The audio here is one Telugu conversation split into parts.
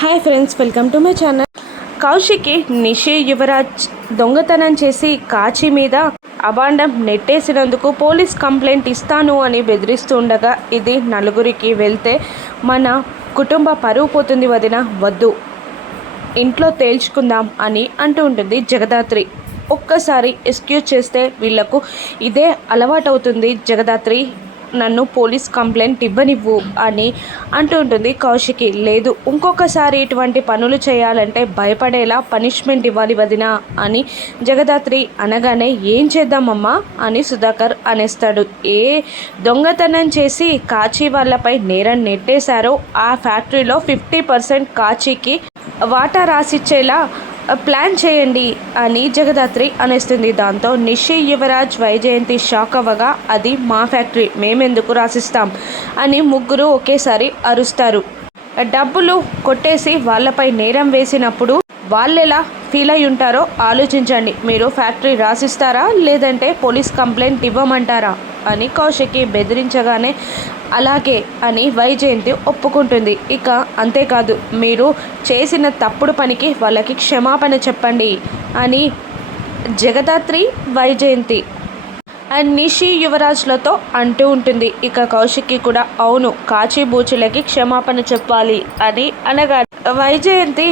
Hi friends, welcome to my channel. కౌశిక్కి నిషి యువరాజ్ దొంగతనం చేసి కాచి మీద అబాండం నెట్టేసినందుకు పోలీస్ కంప్లైంట్ ఇస్తాను అని బెదిరిస్తూ ఉండగా ఇది నలుగురికి వెళ్తే మన కుటుంబ పరువు పోతుంది వదిన, వద్దు ఇంట్లో తేల్చుకుందాం అని అంటూ ఉంటుంది జగదాత్రి. ఒక్కసారి ఎక్స్క్యూజ్ చేస్తే వీళ్లకు ఇదే అలవాటవుతుంది. జగదాత్రి, నన్ను పోలీస్ కంప్లైంట్ ఇవ్వనివ్వు అని అంటూ ఉంటుంది కౌశికి. లేదు, ఇంకొకసారి ఇటువంటి పనులు చేయాలంటే భయపడేలా పనిష్మెంట్ ఇవ్వాలి వదినా అని జగదాత్రి అనగానే, ఏం చేద్దామమ్మా అని సుధాకర్ అనేస్తాడు. ఏ దొంగతనం చేసి కాచి వాళ్ళపై నేరం నెట్టేశారో ఆ ఫ్యాక్టరీలో 50% కాచికి వాటా రాసిచ్చేలా ప్లాన్ చేయండి అని జగదాత్రి అనేస్తుంది. దాంతో నిషి, యువరాజ్, వైజయంతి షాక్ అవ్వగా, అది మా ఫ్యాక్టరీ, మేమెందుకు రాసిస్తాం అని ముగ్గురు ఒకేసారి అరుస్తారు. డబ్బులు కొట్టేసి వాళ్ళపై నేరం వేసినప్పుడు వాళ్ళెలా ఫీల్ అయి ఉంటారో ఆలోచించండి. మీరు ఫ్యాక్టరీ రాసిస్తారా లేదంటే పోలీస్ కంప్లైంట్ ఇవ్వమంటారా అని కౌశికి బెదిరించగానే, అలాగే అని వైజయంతి ఒప్పుకుంటుంది. ఇక అంతేకాదు, మీరు చేసిన తప్పుడు పనికి వాళ్ళకి క్షమాపణ చెప్పండి అని జగదాత్రి, వైజయంతి అండ్ నిషి, యువరాజ్లతో అంటూ ఉంటుంది. ఇక కౌశిక్కి కూడా అవును, కాచి బూచులకి క్షమాపణ చెప్పాలి అని అనగా వైజయంతి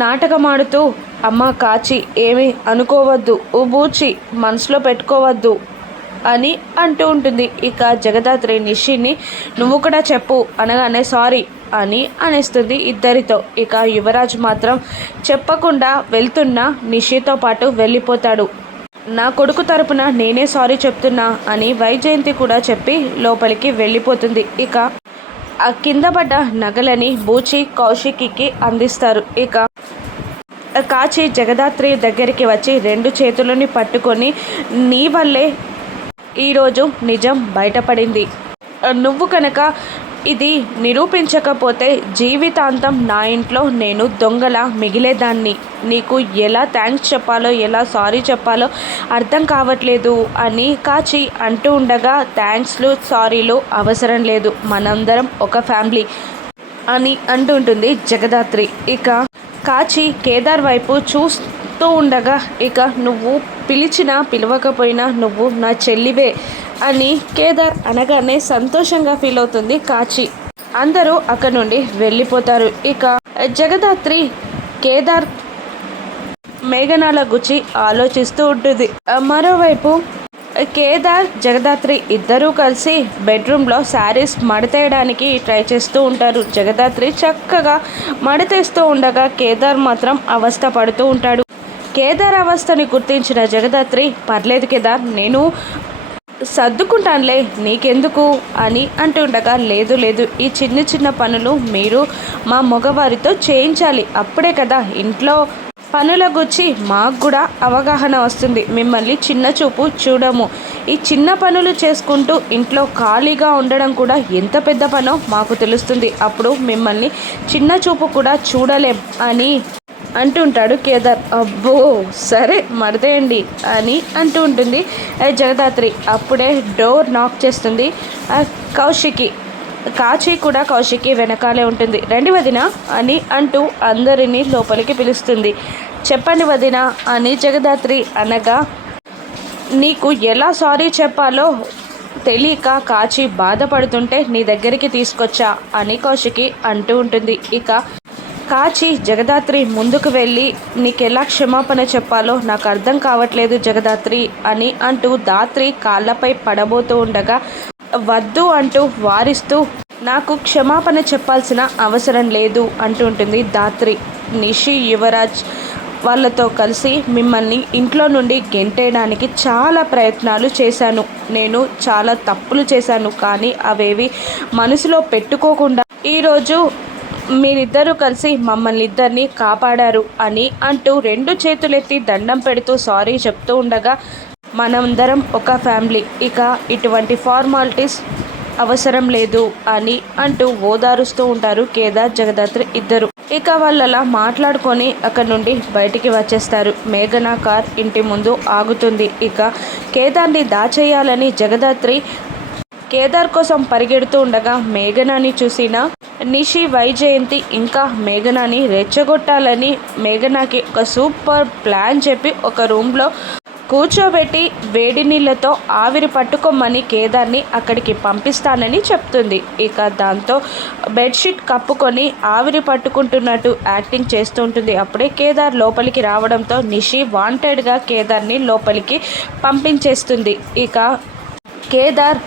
నాటకమాడుతూ, అమ్మ కాచి ఏమీ అనుకోవద్దు, బూచి మనసులో పెట్టుకోవద్దు అని అంటూ ఉంటుంది. ఇక జగదాత్రి నిషిని, నువ్వు కూడా చెప్పు అనగానే సారీ అని అనేస్తుంది ఇద్దరితో. ఇక యువరాజ్ మాత్రం చెప్పకుండా వెళ్తున్న నిషితో పాటు వెళ్ళిపోతాడు. నా కొడుకు తరపున నేనే సారీ చెప్తున్నా అని వైజయంతి కూడా చెప్పి లోపలికి వెళ్ళిపోతుంది. ఇక ఆ కింద పడ్డ నగలని బూచి కౌశిక్కి అందిస్తారు. ఇక కాచి జగదాత్రి దగ్గరికి వచ్చి రెండు చేతులని పట్టుకొని, నీ వల్లే ఈరోజు నిజం బయటపడింది. నువ్వు కనుక ఇది నిరూపించకపోతే జీవితాంతం నా ఇంట్లో నేను దొంగలా మిగిలేదాన్ని. నీకు ఎలా థ్యాంక్స్ చెప్పాలో, ఎలా సారీ చెప్పాలో అర్థం కావట్లేదు అని కాచి అంటూ ఉండగా, థ్యాంక్స్లు సారీలు అవసరం లేదు, మనందరం ఒక ఫ్యామిలీ అని అంటుంటుంది జగదాత్రి. ఇక కాచి కేదార్ వైపు చూస్తూ ఉండగా, ఇక నువ్వు పిలిచినా పిలవకపోయినా నువ్వు నా చెల్లివే అని కేదార్ అనగానే సంతోషంగా ఫీల్ అవుతుంది కాచి. అందరూ అక్కడ నుండి వెళ్ళిపోతారు. ఇక జగదాత్రి కేదార్ మేఘనాల గుచ్చి ఆలోచిస్తూ ఉంటుంది. మరోవైపు కేదార్, జగదాత్రి ఇద్దరూ కలిసి బెడ్రూమ్లో శారీస్ మడతేయడానికి ట్రై చేస్తూ ఉంటారు. జగదాత్రి చక్కగా మడతేస్తూ ఉండగా కేదార్ మాత్రం అవస్థ పడుతూ ఉంటాడు. కేదార్ అవస్థని గుర్తించిన జగదాత్రి, పర్లేదు కేదార్, నేను సర్దుకుంటానులే, నీకెందుకు అని అంటుండగా, లేదు లేదు, ఈ చిన్న చిన్న పనులు మీరు మా మగవారితో చేయించాలి, అప్పుడే కదా ఇంట్లో పనుల గురించి మాకు కూడా అవగాహన వస్తుంది. మిమ్మల్ని చిన్న చూపు చూడము. ఈ చిన్న పనులు చేసుకుంటూ ఇంట్లో ఖాళీగా ఉండడం కూడా ఎంత పెద్ద పనో మాకు తెలుస్తుంది. అప్పుడు మిమ్మల్ని చిన్న చూపు కూడా చూడలేం అని అంటుంటాడు కేదార్. అబ్బో సరే మరదేయండి అని అంటూ ఉంటుంది జగదాత్రి. అప్పుడే డోర్ నాక్ చేస్తుంది కౌశికి. కాచి కూడా కౌశికి వెనకాలే ఉంటుంది. రండి వదిన అని అంటూ అందరినీ లోపలికి పిలుస్తుంది. చెప్పండి వదిన అని జగదాత్రి అనగా, నీకు ఎలా సారీ చెప్పాలో తెలియక కాచి బాధపడుతుంటే నీ దగ్గరికి తీసుకొచ్చా అని కౌశికి అంటూ ఉంటుంది. ఇక కాచి జగదాత్రి ముందుకు వెళ్ళి, నీకెలా క్షమాపణ చెప్పాలో నాకు అర్థం కావట్లేదు జగదాత్రి అని అంటూ దాత్రి కాళ్ళపై పడబోతూ ఉండగా, వద్దు అంటూ వారిస్తూ, నాకు క్షమాపణ చెప్పాల్సిన అవసరం లేదు అంటూ ఉంటుంది దాత్రి. నిషి, యువరాజ్ వాళ్ళతో కలిసి మిమ్మల్ని ఇంట్లో నుండి గెంటేయడానికి చాలా ప్రయత్నాలు చేశాను. నేను చాలా తప్పులు చేశాను, కానీ అవేవి మనసులో పెట్టుకోకుండా ఈరోజు మీరిద్దరూ కలిసి మమ్మల్ని ఇద్దరిని కాపాడారు అని అంటూ రెండు చేతులెత్తి దండం పెడుతూ సారీ చెప్తూ ఉండగా, మనందరం ఒక ఫ్యామిలీ, ఇక ఇటువంటి ఫార్మాలిటీస్ అవసరం లేదు అని అంటూ ఓదారుస్తూ ఉంటారు కేదార్, జగదాత్రి ఇద్దరు. ఇక వాళ్ళలా మాట్లాడుకొని అక్కడి నుండి బయటికి వచ్చేస్తారు. మేఘన కార్ ఇంటి ముందు ఆగుతుంది. ఇక కేదార్ని దాచేయాలని జగదాత్రి కేదార్ కోసం పరిగెడుతూ ఉండగా మేఘనాని చూసిన నిషి, వైజయంతి ఇంకా మేఘనాని రెచ్చగొట్టాలని మేఘనాకి ఒక సూపర్ ప్లాన్ చెప్పి ఒక రూమ్లో కూర్చోబెట్టి వేడి నీళ్ళతో ఆవిరి పట్టుకోమని కేదార్ని అక్కడికి పంపిస్తానని చెప్తుంది. ఇక దాంతో బెడ్షీట్ కప్పుకొని ఆవిరి పట్టుకుంటున్నట్టు యాక్టింగ్ చేస్తూ ఉంటుంది. అప్పుడే కేదార్ లోపలికి రావడంతో నిషి వాంటెడ్గా కేదార్ని లోపలికి పంపించేస్తుంది. ఇక కేదార్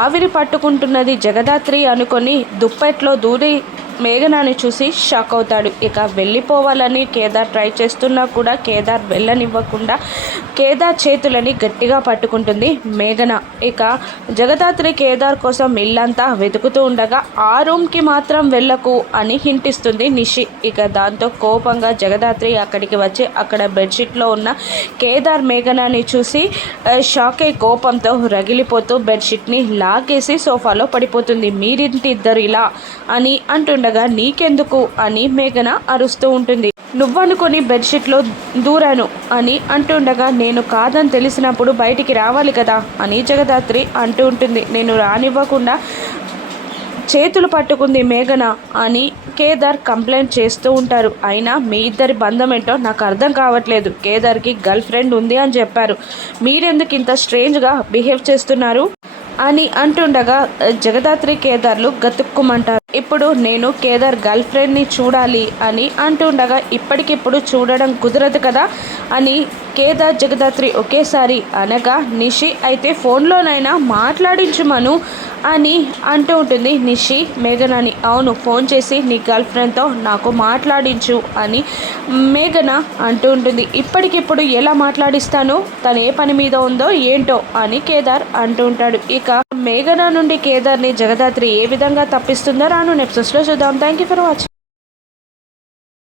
ఆవిరి పట్టుకుంటున్నది జగదాత్రి అనుకొని దుప్పెట్లో దూరి మేఘనాని చూసి షాక్ అవుతాడు. ఇక వెళ్ళిపోవాలని కేదార్ ట్రై చేస్తున్నా కూడా కేదార్ వెళ్ళనివ్వకుండా కేదార్ చేతులని గట్టిగా పట్టుకుంటుంది మేఘన. ఇక జగదాత్రి కేదార్ కోసం ఇల్లంతా వెతుకుతూ ఉండగా ఆ రూమ్కి మాత్రం వెళ్ళకు అని హింటిస్తుంది నిషి. ఇక దాంతో కోపంగా జగదాత్రి అక్కడికి వచ్చి అక్కడ బెడ్షీట్లో ఉన్న కేదార్ మేఘనాని చూసి షాక్ అయి కోపంతో రగిలిపోతూ బెడ్షీట్ని లాగేసి సోఫాలో పడిపోతుంది. మీరింటి ఇద్దరు ఇలా అని అంటుండగా నీకెందుకు అని మేఘన అరుస్తూ ఉంటుంది. నువ్వనుకొని బెడ్షీట్లో దూరాను అని అంటుండగా నేను కాదని తెలిసినప్పుడు బయటికి రావాలి కదా అని జగదాత్రి అంటూ ఉంటుంది. నేను రానివ్వకుండా చేతులు పట్టుకుంది మేఘన అని కేదార్ కంప్లైంట్ చేస్తూ ఉంటారు. అయినా మీ ఇద్దరి బంధం ఏంటో నాకు అర్థం కావట్లేదు. కేదార్కి గర్ల్ ఫ్రెండ్ ఉంది అని చెప్పారు, మీరెందుకు ఇంత స్ట్రేంజ్గా బిహేవ్ చేస్తున్నారు అని అంటుండగా జగదాత్రి కేదార్లు గతుక్కుమంటారు. ఇప్పుడు నేను కేదార్ గర్ల్ ఫ్రెండ్ని చూడాలి అని అంటుండగా ఇప్పటికిప్పుడు చూడడం కుదరదు కదా అని కేదార్ జగదాత్రి ఒకేసారి అనగా నిషి అయితే ఫోన్లోనైనా మాట్లాడించుమను అని అంటూ ఉంటుంది. నిషి మేఘనాని అవును ఫోన్ చేసి నీ గర్ల్ ఫ్రెండ్తో నాకు మాట్లాడించు అని మేఘన అంటూ ఉంటుంది. ఇప్పటికిప్పుడు ఎలా మాట్లాడిస్తాను, తను ఏ పని మీద ఉందో ఏంటో అని కేదార్ అంటూ ఉంటాడు. ఇక మేఘన నుండి కేదార్ని జగదాత్రి ఏ విధంగా తప్పిస్తుందో రాను ఎపిసోడ్స్లో చూద్దాం. Thank you for watching.